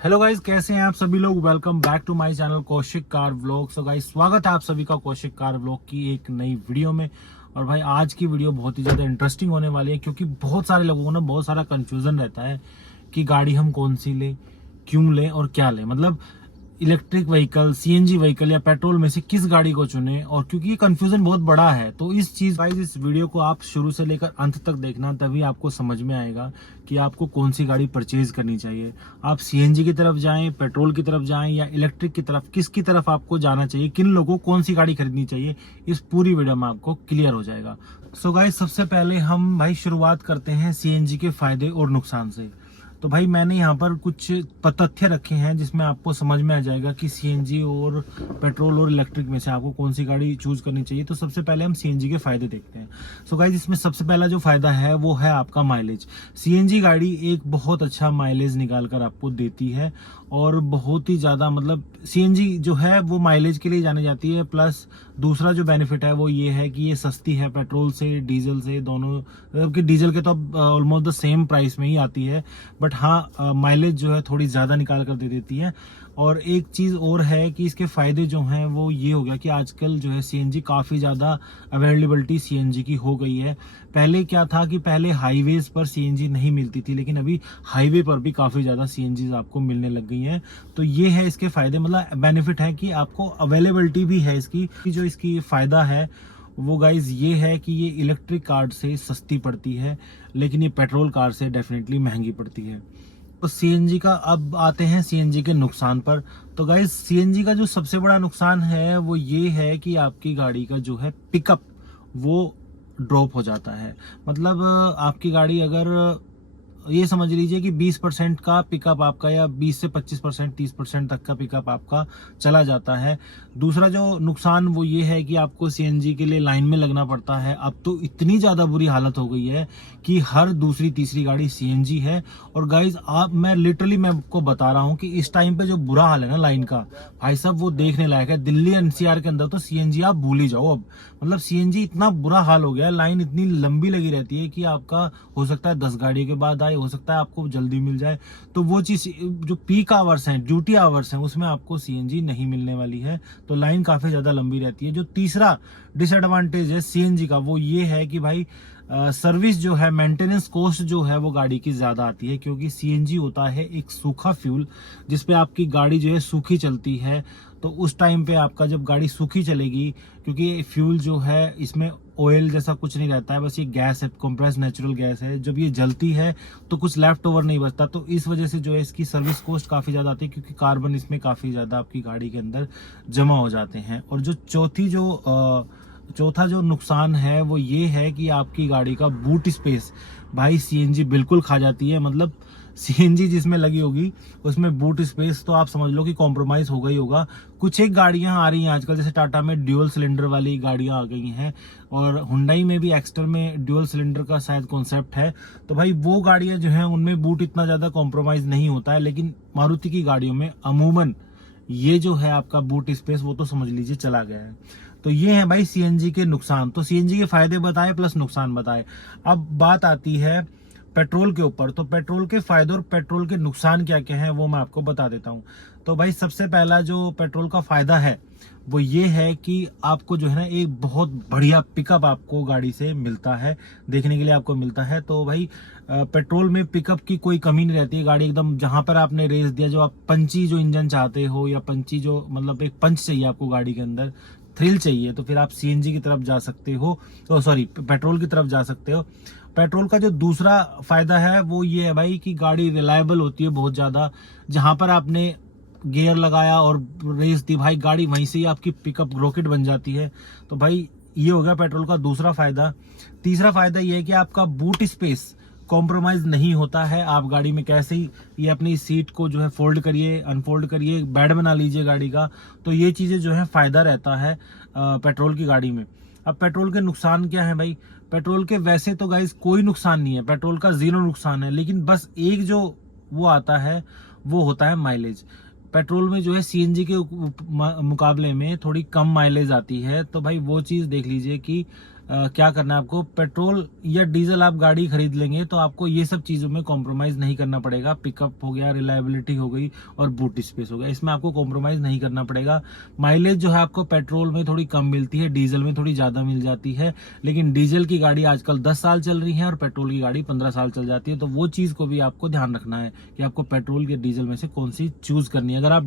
Hello guys, कैसे हैं आप सभी लोग। Welcome back to my channel Kaushik car vlog. So guys, स्वागत है आप सभी का कौशिक कार व्लॉग की एक नई वीडियो में। और भाई आज की वीडियो बहुत ही ज़्यादा इंटरेस्टिंग होने वाली है, क्योंकि बहुत सारे लोगों को ना बहुत सारा कंफ्यूजन रहता है कि गाड़ी हम कौन सी लें, क्यों लें और क्या लें। मतलब इलेक्ट्रिक व्हीकल, सीएनजी व्हीकल या पेट्रोल में से किस गाड़ी को चुने। और क्योंकि ये कंफ्यूजन बहुत बड़ा है, तो इस वीडियो को आप शुरू से लेकर अंत तक देखना, तभी आपको समझ में आएगा कि आपको कौन सी गाड़ी परचेज करनी चाहिए। आप सीएनजी की तरफ जाएं, पेट्रोल की तरफ जाएं या इलेक्ट्रिक की तरफ, किसकी तरफ आपको जाना चाहिए, किन लोगों को कौन सी गाड़ी खरीदनी चाहिए, इस पूरी वीडियो में आपको क्लियर हो जाएगा। सो गाइस, सबसे पहले हम भाई शुरुआत करते हैं सीएनजी के फायदे और नुकसान से। तो भाई मैंने यहाँ पर कुछ तथ्य रखे हैं जिसमें आपको समझ में आ जाएगा कि सीएनजी और पेट्रोल और इलेक्ट्रिक में से आपको कौन सी गाड़ी चूज करनी चाहिए। तो सबसे पहले हम सीएनजी के फायदे देखते हैं। सो गाइस, इसमें सबसे पहला जो फायदा है वो है आपका माइलेज। सीएनजी गाड़ी एक बहुत अच्छा माइलेज निकाल कर आपको देती है, और बहुत ही ज्यादा, मतलब सीएनजी जो है वो माइलेज के लिए जानी जाती है। प्लस दूसरा जो बेनिफिट है वो ये है कि ये सस्ती है पेट्रोल से, डीजल से, दोनों। जबकि डीजल के तो ऑलमोस्ट द सेम प्राइस में ही आती है, बट हाँ माइलेज जो है थोड़ी ज्यादा निकाल कर दे देती है। और एक चीज और है कि इसके फायदे जो हैं वो ये हो गया कि आजकल जो है सीएनजी काफी ज्यादा अवेलेबिलिटी सीएनजी की हो गई है। पहले क्या था कि पहले हाईवेज पर सीएनजी नहीं मिलती थी, लेकिन अभी हाईवे पर भी काफी ज्यादा सीएनजी आपको मिलने लग गई हैं। तो ये है इसके फायदे, मतलब बेनिफिट है कि आपको अवेलेबिलिटी भी है इसकी। जो इसकी फायदा है वो गाइज ये है कि ये इलेक्ट्रिक कार से सस्ती पड़ती है, लेकिन ये पेट्रोल कार से डेफिनेटली महंगी पड़ती है। तो सीएनजी का अब आते हैं सीएनजी के नुकसान पर। तो गाइज, सीएनजी का जो सबसे बड़ा नुकसान है वो ये है कि आपकी गाड़ी का जो है पिकअप वो ड्रॉप हो जाता है। मतलब आपकी गाड़ी अगर, ये समझ लीजिए कि 20% का पिकअप आपका, या 20 से 25%, 30% तक का पिकअप आपका चला जाता है। दूसरा जो नुकसान वो ये है कि आपको सीएनजी के लिए लाइन में लगना पड़ता है। अब तो इतनी ज्यादा बुरी हालत हो गई है कि हर दूसरी तीसरी गाड़ी सीएनजी है। और गाइज, मैं लिटरली मैं आपको बता रहा हूँ कि इस टाइम पे जो बुरा हाल है ना लाइन का, भाई साहब वो देखने लायक है। दिल्ली एनसीआर के अंदर तो सीएनजी आप भूल ही जाओ अब। मतलब सीएनजी इतना बुरा हाल हो गया है, लाइन इतनी लंबी लगी रहती है कि आपका हो सकता है 10 गाड़ी के बाद आए, हो सकता है आपको जल्दी मिल जाए। तो वो चीज, जो पीक आवर्स हैं, ड्यूटी आवर्स हैं, उसमें आपको सीएनजी नहीं मिलने वाली है। तो लाइन काफी ज्यादा लंबी रहती है। जो तीसरा डिसएडवांटेज है सीएनजी का वो ये है कि भाई सर्विस जो है, मेंटेनेंस कॉस्ट जो है वो गाड़ी की ज्यादा आती है, क्योंकि सीएनजी होता है एक सूखा फ्यूल जिसपे आपकी गाड़ी जो है सूखी चलती है। तो उस टाइम पे आपका जब गाड़ी सूखी चलेगी, क्योंकि फ्यूल जो है इसमें ऑयल जैसा कुछ नहीं रहता है, बस ये गैस है, कंप्रेस नेचुरल गैस है। जब ये जलती है तो कुछ लेफ्ट ओवर नहीं बचता, तो इस वजह से जो है इसकी सर्विस कॉस्ट काफी ज्यादा आती है, क्योंकि कार्बन इसमें काफी ज्यादा आपकी गाड़ी के अंदर जमा हो जाते हैं। और जो चौथा जो नुकसान है वो ये है कि आपकी गाड़ी का बूट स्पेस भाई सीएनजी बिल्कुल खा जाती है। मतलब सीएनजी जिसमें लगी होगी उसमें बूट स्पेस तो आप समझ लो कि कॉम्प्रोमाइज हो गई होगा। कुछ एक गाड़ियां आ रही हैं आजकल, जैसे टाटा में ड्यूअल सिलेंडर वाली गाड़ियां आ गई हैं, और हुंडई में भी एक्स्टर में ड्यूअल सिलेंडर का शायद कॉन्सेप्ट है। तो भाई वो गाड़ियां जो हैं उनमें बूट इतना ज्यादा कॉम्प्रोमाइज नहीं होता है, लेकिन मारुति की गाड़ियों में अमूमन ये जो है आपका बूट स्पेस वो तो समझ लीजिए चला गया है। तो ये है भाई सीएनजी के नुकसान। तो सीएनजी के फायदे बताए प्लस नुकसान बताए। अब बात आती है पेट्रोल के ऊपर। तो पेट्रोल के फायदे और पेट्रोल के नुकसान क्या क्या हैं वो मैं आपको बता देता हूं। तो भाई सबसे पहला जो पेट्रोल का फायदा है वो ये है कि आपको जो है ना एक बहुत बढ़िया पिकअप आपको गाड़ी से मिलता है, देखने के लिए आपको मिलता है। तो भाई पेट्रोल में पिकअप की कोई कमी नहीं रहती है। गाड़ी एकदम, जहां पर आपने रेस दिया, जो आप पंची जो इंजन चाहते हो, या पंची जो, मतलब एक पंच चाहिए आपको गाड़ी के अंदर, थ्रिल चाहिए, तो फिर आप सीएनजी की तरफ जा सकते हो, तो सॉरी पेट्रोल की तरफ जा सकते हो। पेट्रोल का जो दूसरा फायदा है वो ये है भाई कि गाड़ी रिलायबल होती है बहुत ज्यादा। जहां पर आपने गियर लगाया और रेस दी, भाई गाड़ी वहीं से ही आपकी पिकअप रॉकेट बन जाती है। तो भाई ये हो गया पेट्रोल का दूसरा फायदा। तीसरा फायदा ये है कि आपका बूट स्पेस कॉम्प्रोमाइज नहीं होता है। आप गाड़ी में कैसे ही ये अपनी सीट को जो है फोल्ड करिए, अनफोल्ड करिए, बेड बना लीजिए गाड़ी का। तो ये चीजें जो है फायदा रहता है पेट्रोल की गाड़ी में। अब पेट्रोल के नुकसान क्या है भाई। पेट्रोल के वैसे तो गाइस कोई नुकसान नहीं है, पेट्रोल का जीरो नुकसान है, लेकिन बस एक जो वो आता है वो होता है माइलेज। पेट्रोल में जो है सीएनजी के मुकाबले में थोड़ी कम माइलेज आती है। तो भाई वो चीज देख लीजिए कि क्या करना है आपको, पेट्रोल या डीजल आप गाड़ी खरीद लेंगे तो आपको ये सब चीज़ों में कॉम्प्रोमाइज़ नहीं करना पड़ेगा। पिकअप हो गया, रिलायबिलिटी हो गई और बूट स्पेस हो गया, इसमें आपको कॉम्प्रोमाइज़ नहीं करना पड़ेगा। माइलेज जो है आपको पेट्रोल में थोड़ी कम मिलती है, डीजल में थोड़ी ज़्यादा मिल जाती है, लेकिन डीजल की गाड़ी आजकल 10 साल चल रही है और पेट्रोल की गाड़ी 15 साल चल जाती है। तो वो चीज़ को भी आपको ध्यान रखना है कि आपको पेट्रोल या डीजल में से कौन सी चूज़ करनी है। अगर आप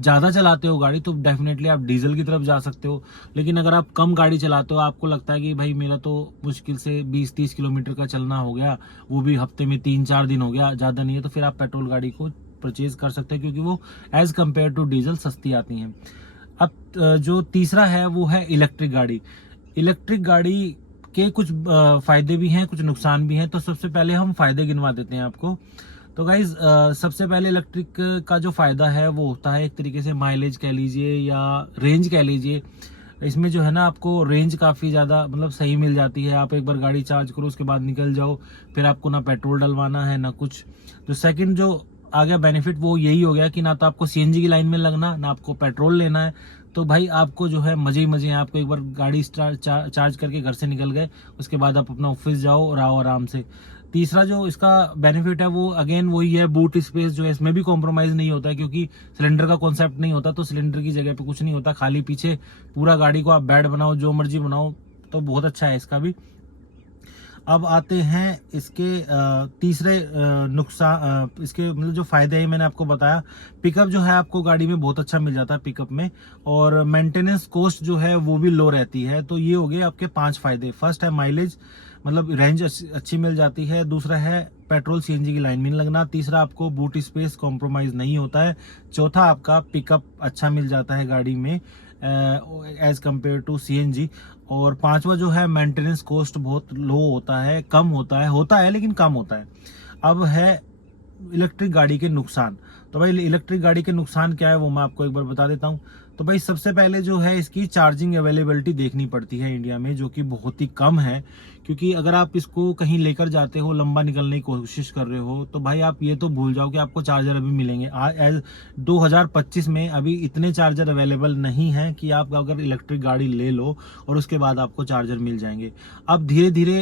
ज़्यादा चलाते हो गाड़ी तो डेफिनेटली आप डीजल की तरफ जा सकते हो, लेकिन अगर आप कम गाड़ी चलाते हो, आपको लगता है कि भाई मेरा तो मुश्किल से 20-30 किलोमीटर का चलना हो गया, वो भी हफ्ते में 3-4 दिन हो गया, ज़्यादा नहीं है, तो फिर आप पेट्रोल गाड़ी को परचेज कर सकते हैं क्योंकि वो एज कम्पेयर टू डीजल सस्ती आती हैं। अब जो तीसरा है वो है इलेक्ट्रिक गाड़ी। इलेक्ट्रिक गाड़ी के कुछ फायदे भी हैं, कुछ नुकसान भी हैं। तो सबसे पहले हम फायदे गिनवा देते हैं आपको। तो गाइज सबसे पहले इलेक्ट्रिक का जो फायदा है वो होता है एक तरीके से माइलेज कह लीजिए या रेंज कह लीजिए। इसमें जो है ना आपको रेंज काफ़ी ज़्यादा मतलब सही मिल जाती है। आप एक बार गाड़ी चार्ज करो उसके बाद निकल जाओ, फिर आपको ना पेट्रोल डलवाना है ना कुछ। तो सेकंड जो आ गया बेनिफिट वो यही हो गया कि ना तो आपको सीएनजी की लाइन में लगना, ना आपको पेट्रोल लेना है। तो भाई आपको जो है मजे ही मजे हैं। आपको एक बार गाड़ी चार्ज करके घर से निकल गए, उसके बाद आप अपना ऑफिस जाओ और आओ आराम से। तीसरा जो इसका बेनिफिट है वो अगेन वही है, बूट स्पेस जो है इसमें भी कॉम्प्रोमाइज नहीं होता है क्योंकि सिलेंडर का कॉन्सेप्ट नहीं होता, तो सिलेंडर की जगह पे कुछ नहीं होता, खाली पीछे पूरा गाड़ी को आप बेड बनाओ जो मर्जी बनाओ। तो बहुत अच्छा है इसका भी। अब आते हैं इसके तीसरे नुकसान, इसके मतलब जो फायदे हैं मैंने आपको बताया। पिकअप जो है आपको गाड़ी में बहुत अच्छा मिल जाता है पिकअप में, और मेंटेनेंस कॉस्ट जो है वो भी लो रहती है। तो ये हो गए आपके 5 फायदे। फर्स्ट है माइलेज, मतलब रेंज अच्छी मिल जाती है। दूसरा है पेट्रोल सीएनजी की लाइन में नहीं लगना। तीसरा आपको बूट स्पेस कॉम्प्रोमाइज नहीं होता है। चौथा आपका पिकअप अच्छा मिल जाता है गाड़ी में एज कंपेयर टू सीएनजी। और पांचवा जो है मेंटेनेंस कॉस्ट बहुत लो होता है, कम होता है लेकिन कम होता है। अब है इलेक्ट्रिक गाड़ी के नुकसान। तो भाई इलेक्ट्रिक गाड़ी के नुकसान क्या है वो मैं आपको एक बार बता देता हूँ। तो भाई सबसे पहले जो है इसकी चार्जिंग अवेलेबिलिटी देखनी पड़ती है इंडिया में, जो कि बहुत ही कम है। क्योंकि अगर आप इसको कहीं लेकर जाते हो, लंबा निकलने की कोशिश कर रहे हो, तो भाई आप ये तो भूल जाओ कि आपको चार्जर अभी मिलेंगे। एज 2025 में अभी इतने चार्जर अवेलेबल नहीं है कि आप अगर इलेक्ट्रिक गाड़ी ले लो और उसके बाद आपको चार्जर मिल जाएंगे। अब धीरे धीरे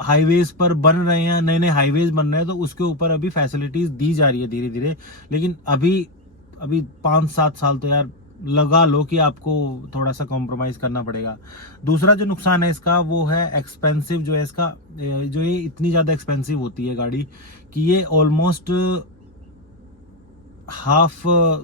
हाईवेज पर बन रहे हैं, नए नए हाईवेज बन रहे हैं, तो उसके ऊपर अभी फैसिलिटीज दी जा रही है धीरे धीरे। लेकिन अभी 5-7 साल तो यार लगा लो कि आपको थोड़ा सा कॉम्प्रोमाइज करना पड़ेगा। दूसरा जो नुकसान है इसका वो है एक्सपेंसिव जो है इसका, जो ये इतनी ज्यादा एक्सपेंसिव होती है गाड़ी कि ये ऑलमोस्ट हाफ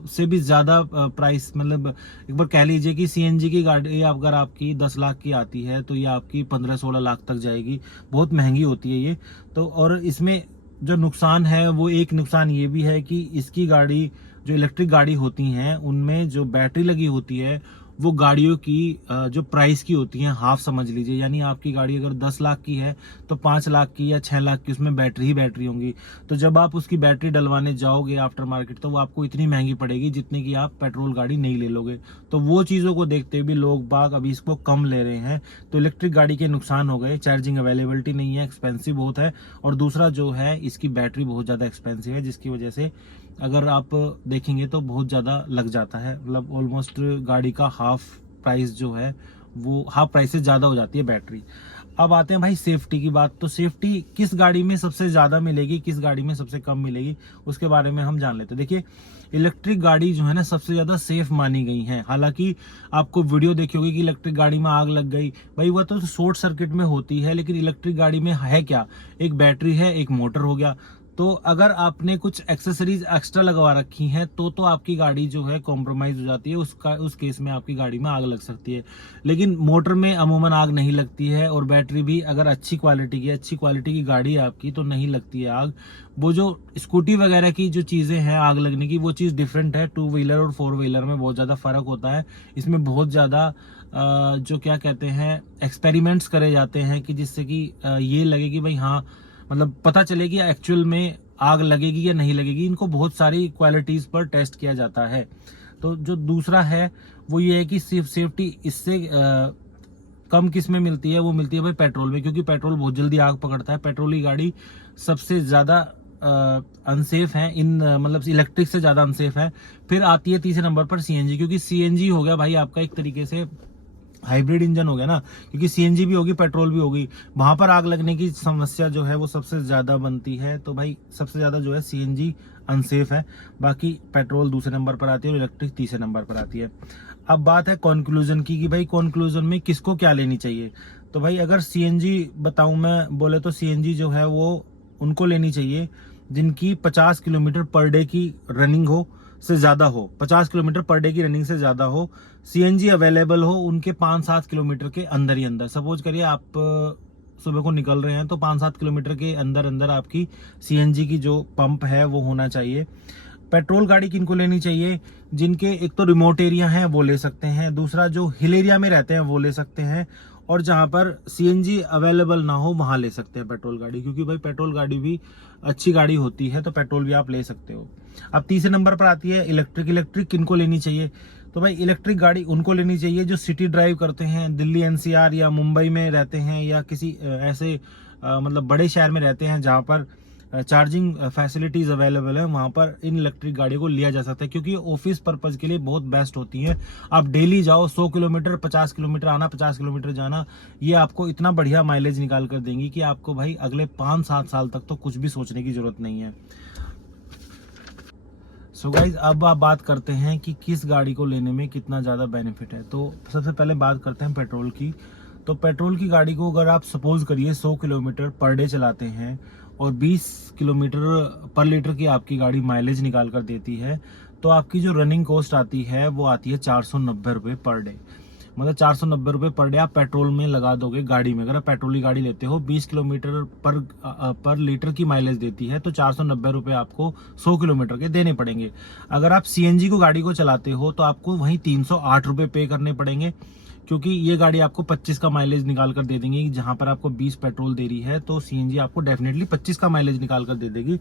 से भी ज्यादा प्राइस, मतलब एक बार कह लीजिए कि सीएनजी की गाड़ी अगर आपकी 10 लाख की आती है तो ये आपकी 15-16 लाख तक जाएगी। बहुत महंगी होती है ये तो। और इसमें जो नुकसान है वो एक नुकसान ये भी है कि इसकी गाड़ी जो इलेक्ट्रिक गाड़ी होती हैं उनमें जो बैटरी लगी होती है वो गाड़ियों की जो प्राइस की होती है हाफ समझ लीजिए। यानी आपकी गाड़ी अगर 10 लाख की है तो 5 लाख की या 6 लाख की उसमें बैटरी ही बैटरी होंगी। तो जब आप उसकी बैटरी डलवाने जाओगे आफ्टर मार्केट तो वो आपको इतनी महंगी पड़ेगी जितने की आप पेट्रोल गाड़ी नहीं ले लोगे। तो वो चीज़ों को देखते हुए भी लोग बाग अभी इसको कम ले रहे हैं। तो इलेक्ट्रिक गाड़ी के नुकसान हो गए, चार्जिंग अवेलेबिलिटी नहीं है, एक्सपेंसिव बहुत है, और दूसरा जो है इसकी बैटरी बहुत ज़्यादा एक्सपेंसिव है, जिसकी वजह से अगर आप देखेंगे तो बहुत ज़्यादा लग जाता है। मतलब ऑलमोस्ट गाड़ी का हाफ प्राइस जो है वो हाफ प्राइस से ज़्यादा हो जाती है बैटरी। अब आते हैं भाई सेफ्टी की बात। तो सेफ्टी किस गाड़ी में सबसे ज़्यादा मिलेगी, किस गाड़ी में सबसे कम मिलेगी, उसके बारे में हम जान लेते हैं। देखिए इलेक्ट्रिक गाड़ी जो है ना सबसे ज़्यादा सेफ मानी गई है। हालांकि आपको वीडियो देखी होगी कि इलेक्ट्रिक गाड़ी में आग लग गई, भाई वो तो शॉर्ट सर्किट में होती है, लेकिन इलेक्ट्रिक गाड़ी में है क्या, एक बैटरी है, एक मोटर हो गया। तो अगर आपने कुछ एक्सेसरीज एक्स्ट्रा लगवा रखी हैं तो आपकी गाड़ी जो है कॉम्प्रोमाइज हो जाती है, उस केस में आपकी गाड़ी में आग लग सकती है। लेकिन मोटर में अमूमन आग नहीं लगती है, और बैटरी भी अगर अच्छी क्वालिटी की गाड़ी है आपकी तो नहीं लगती है आग। वो जो स्कूटी वगैरह की जो चीजें हैं आग लगने की, वो चीज डिफरेंट है। 2 व्हीलर और 4 व्हीलर में बहुत ज्यादा फर्क होता है। इसमें बहुत ज्यादा जो क्या कहते हैं एक्सपेरिमेंट्स करे जाते हैं कि जिससे कि ये लगे कि भाई हाँ, मतलब पता चले कि एक्चुअल में आग लगेगी या नहीं लगेगी। इनको बहुत सारी क्वालिटीज पर टेस्ट किया जाता है। तो जो दूसरा है वो ये है कि सेफ्टी इससे कम किस में मिलती है, वो मिलती है भाई पेट्रोल में, क्योंकि पेट्रोल बहुत जल्दी आग पकड़ता है। पेट्रोल की गाड़ी सबसे ज्यादा अनसेफ है इन मतलब इलेक्ट्रिक से ज्यादा अनसेफ है। फिर आती है तीसरे नंबर पर सीएनजी, क्योंकि सीएनजी हो गया भाई आपका एक तरीके से हाइब्रिड इंजन हो गया ना, क्योंकि सीएनजी भी होगी पेट्रोल भी होगी, वहां पर आग लगने की समस्या जो है वो सबसे ज्यादा बनती है। तो भाई सबसे ज्यादा जो है सीएनजी अनसेफ है, बाकी पेट्रोल दूसरे नंबर पर आती है और इलेक्ट्रिक तीसरे नंबर पर आती है। अब बात है कंक्लूजन की कि भाई कंक्लूजन में किसको क्या लेनी चाहिए। तो भाई अगर सीएनजी बताऊं मैं बोले तो सीएनजी जो है वो उनको लेनी चाहिए जिनकी 50 किलोमीटर पर डे की रनिंग हो से ज्यादा हो, 50 किलोमीटर पर डे की रनिंग से ज्यादा हो, सीएनजी अवेलेबल हो उनके 5-7 किलोमीटर के अंदर ही अंदर। सपोज करिए आप सुबह को निकल रहे हैं तो 5-7 किलोमीटर के अंदर अंदर आपकी सीएनजी की जो पंप है वो होना चाहिए। पेट्रोल गाड़ी किनको लेनी चाहिए, जिनके एक तो रिमोट एरिया है वो ले सकते हैं, दूसरा जो हिल एरिया में रहते हैं वो ले सकते हैं, और जहां पर सीएनजी अवेलेबल ना हो वहां ले सकते हैं पेट्रोल गाड़ी, क्योंकि भाई पेट्रोल गाड़ी भी अच्छी गाड़ी होती है तो पेट्रोल भी आप ले सकते हो। अब तीसरे नंबर पर आती है इलेक्ट्रिक। इलेक्ट्रिक किनको लेनी चाहिए, तो भाई इलेक्ट्रिक गाड़ी उनको लेनी चाहिए जो सिटी ड्राइव करते हैं, दिल्ली एनसीआर या मुंबई में रहते हैं, या किसी ऐसे मतलब बड़े शहर में रहते हैं जहां पर चार्जिंग फैसिलिटीज अवेलेबल है, वहां पर इन इलेक्ट्रिक गाड़ियों को लिया जा सकता है, क्योंकि ऑफिस पर्पज के लिए बहुत बेस्ट होती हैं। आप डेली जाओ 100 किलोमीटर, 50 किलोमीटर आना, 50 किलोमीटर जाना, ये आपको इतना बढ़िया माइलेज निकाल कर देंगी कि आपको भाई अगले 5-7 साल तक तो कुछ भी सोचने की जरूरत नहीं है। सो गाइज अब आप बात करते हैं कि किस गाड़ी को लेने में कितना ज़्यादा बेनिफिट है। तो सबसे पहले बात करते हैं पेट्रोल की। तो पेट्रोल की गाड़ी को अगर आप सपोज करिए 100 किलोमीटर पर डे चलाते हैं और 20 किलोमीटर पर लीटर की आपकी गाड़ी माइलेज निकाल कर देती है, तो आपकी जो रनिंग कॉस्ट आती है वो आती है 490 रुपये पर डे। मतलब 490 रुपये पर डे आप पेट्रोल में लगा दोगे गाड़ी में। अगर आप पेट्रोल की गाड़ी लेते हो 20 किलोमीटर पर लीटर की माइलेज देती है तो 490 रुपये आपको 100 किलोमीटर के देने पड़ेंगे। अगर आप सीएनजी को गाड़ी को चलाते हो तो आपको वहीं 308 रुपये पे करने पड़ेंगे, क्योंकि ये गाड़ी आपको 25 का माइलेज निकाल कर दे देंगी। जहां पर आपको 20 पेट्रोल दे रही है तो सीएनजी आपको डेफिनेटली 25 का माइलेज निकाल कर दे देगी।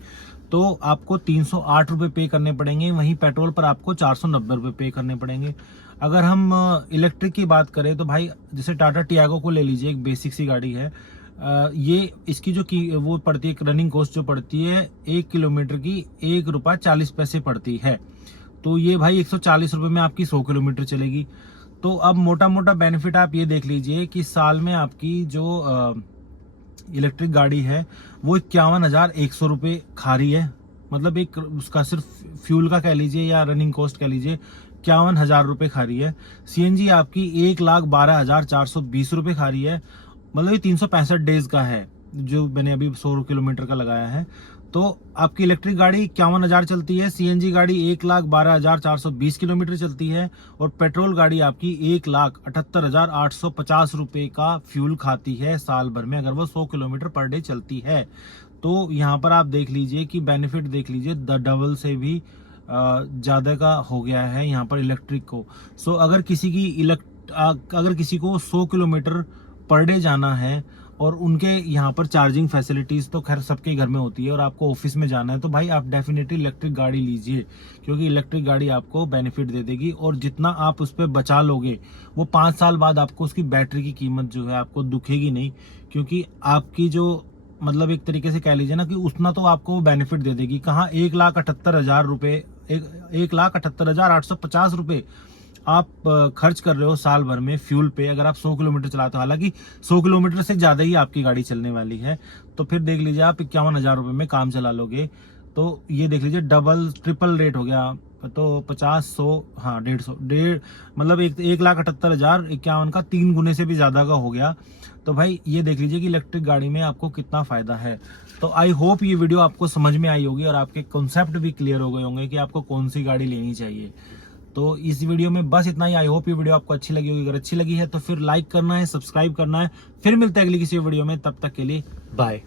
तो आपको 308 रुपये पे करने पड़ेंगे, वहीं पेट्रोल पर आपको 490 रुपये पे करने पड़ेंगे। अगर हम इलेक्ट्रिक की बात करें तो भाई जैसे टाटा टियागो को ले लीजिए, एक बेसिक सी गाड़ी है। ये इसकी जो की वो पड़ती है रनिंग कॉस्ट जो पड़ती है 1 किलोमीटर की ₹1.40 पड़ती है। तो ये भाई 140 रुपये में आपकी 100 किलोमीटर चलेगी। तो अब मोटा मोटा बेनिफिट आप ये देख लीजिए कि साल में आपकी जो इलेक्ट्रिक गाड़ी है वो 51,100 रुपये खा रही है। मतलब एक उसका सिर्फ फ्यूल का कह लीजिए या रनिंग कॉस्ट कह लीजिए 51,000 रुपये खा रही है। सीएनजी आपकी 1,12,420 रुपये खा रही है। मतलब ये 365 डेज का है जो मैंने अभी 100 किलोमीटर का लगाया है। तो आपकी इलेक्ट्रिक गाड़ी 51,000 चलती है, सीएनजी गाड़ी 1,12,420 किलोमीटर चलती है, और पेट्रोल गाड़ी आपकी 1,78,850 रुपये का फ्यूल खाती है साल भर में, अगर वो 100 किलोमीटर पर डे चलती है। तो यहाँ पर आप देख लीजिए कि बेनिफिट देख लीजिए डबल से भी ज्यादा का हो गया है यहाँ पर इलेक्ट्रिक को। सो अगर किसी को 100 किलोमीटर पर डे जाना है और उनके यहाँ पर चार्जिंग फैसिलिटीज तो खैर सबके घर में होती है और आपको ऑफिस में जाना है, तो भाई आप डेफिनेटली इलेक्ट्रिक गाड़ी लीजिए, क्योंकि इलेक्ट्रिक गाड़ी आपको बेनिफिट दे देगी। और जितना आप उस पर बचा लोगे वो 5 साल बाद आपको उसकी बैटरी की कीमत जो है आपको दुखेगी नहीं, क्योंकि आपकी जो मतलब एक तरीके से कह लीजिए ना कि उतना तो आपको बेनिफिट दे देगी। कहाँ 1,78,000 रुपये 1,78,850 रुपये आप खर्च कर रहे हो साल भर में फ्यूल पे, अगर आप 100 किलोमीटर चलाते हो। हालांकि 100 किलोमीटर से ज्यादा ही आपकी गाड़ी चलने वाली है, तो फिर देख लीजिए आप 51,000 रुपये में काम चला लोगे। तो ये देख लीजिए डबल ट्रिपल रेट हो गया, तो 50, 100, हाँ 150, मतलब 1,78,051 का 3 गुने से भी ज्यादा का हो गया। तो भाई ये देख लीजिए कि इलेक्ट्रिक गाड़ी में आपको कितना फायदा है। तो आई होप ये वीडियो आपको समझ में आई होगी और आपके कॉन्सेप्ट भी क्लियर हो गए होंगे कि आपको कौन सी गाड़ी लेनी चाहिए। तो इस वीडियो में बस इतना ही। आई होप ये वीडियो आपको अच्छी लगी होगी। अगर अच्छी लगी है तो फिर लाइक करना है, सब्सक्राइब करना है। फिर मिलते हैं अगली किसी वीडियो में, तब तक के लिए बाय।